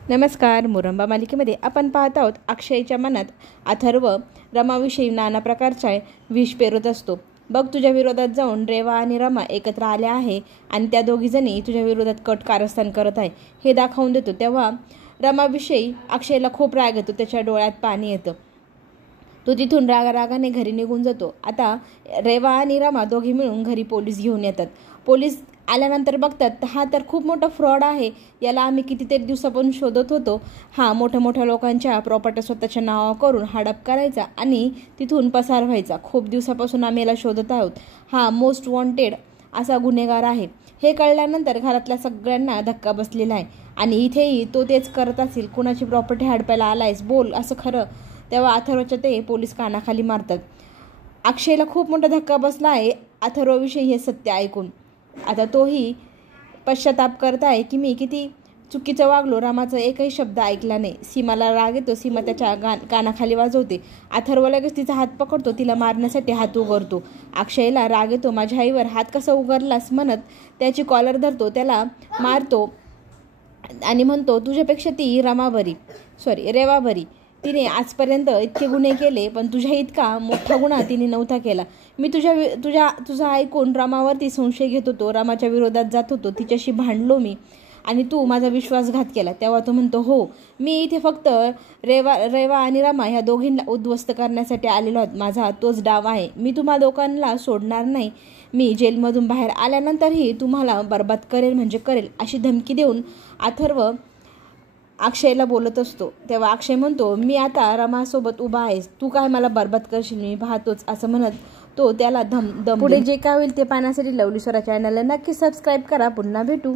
नमस्कार. मुरंबा मालिकेमध्ये आपण पाहत आहोत अक्षयच्या मनात अथर्व रमाविषयी नाना प्रकारचा विष पेरत असतो. बघ, तुझ्या विरोधात जाऊन रेवा आणि रमा एकत्र आल्या आहे आणि त्या दोघीजणी तुझ्या विरोधात कट कारस्थान करत आहे हे दाखवून देतो. तेव्हा रमाविषयी अक्षयला खूप राग येतो. त्याच्या डोळ्यात पाणी येतं. तो तिथून रागाने घरी निघून जातो. आता रेवा आणि रमा दोघी मिळून घरी पोलीस घेऊन येतात. पोलीस आल्यानंतर बघतात हा तर खूप मोठा फ्रॉड आहे. याला आम्ही कितीतरी दिवसापासून शोधत होतो. हा मोठ्या लोकांच्या प्रॉपर्टी स्वतःच्या नावावर करून हडप करायचा आणि तिथून पसार व्हायचा. खूप दिवसापासून आम्ही याला शोधत आहोत. हा मोस्ट वॉन्टेड असा गुन्हेगार आहे. हे कळल्यानंतर घरातल्या सगळ्यांना धक्का बसलेला आहे आणि इथेही तो तेच करत असेल. कुणाची प्रॉपर्टी हडपायला आलायस, बोल असं खरं. तेव्हा अथर्वच्या ते पोलीस कानाखाली मारतात. अक्षयला खूप मोठा धक्का बसला आहे अथर्वविषयी हे सत्य ऐकून. आता तोही पश्चाताप करत आहे की मी किती चुकीचं वागलो. रामाचा एकही शब्द ऐकला नाही. सीमाला राग येतो. सीमा त्याच्या कानाखाली वाजवते. अथर्व लगेच तिचा हात पकडतो. तिला मारण्यासाठी हात उगारतो. अक्षयला राग येतो. माझ्या आईवर हात कसा उगारलास म्हणत त्याची कॉलर धरतो. त्याला मारतो आणि म्हणतो तुझ्यापेक्षा ती रेवा बरी. तिने आजपर्यंत इतके गुन्हे केले पण तुझ्या इतका मोठा गुन्हा तिने नव्हता केला. मी तुझा ऐकून रमावरती संशय घेत होतो. रमाच्या विरोधात जात होतो. तिच्याशी भांडलो मी आणि तू माझा विश्वासघात केला. तेव्हा तो म्हणतो हो, मी इथे फक्त रेवा आणि रमा ह्या दोघींना उद्ध्वस्त करण्यासाठी आलेलो आहोत. माझा तोच डाव आहे. मी तुम्हा दोघांना सोडणार नाही. मी जेलमधून बाहेर आल्यानंतरही तुम्हाला बर्बाद करेल म्हणजे करेल अशी धमकी देऊन अथर्व अक्षयला बोलत असतो. तेव्हा अक्षय म्हणतो मी आता रमासोबत उभा आहेस. तू काय मला बर्बाद करशील मी पाहतोच असं म्हणत तो त्याला दम पुढे जे काय होईल ते पाहण्यासाठी लवली स्वरा चॅनलला नक्की सबस्क्राईब करा. पुन्हा भेटू.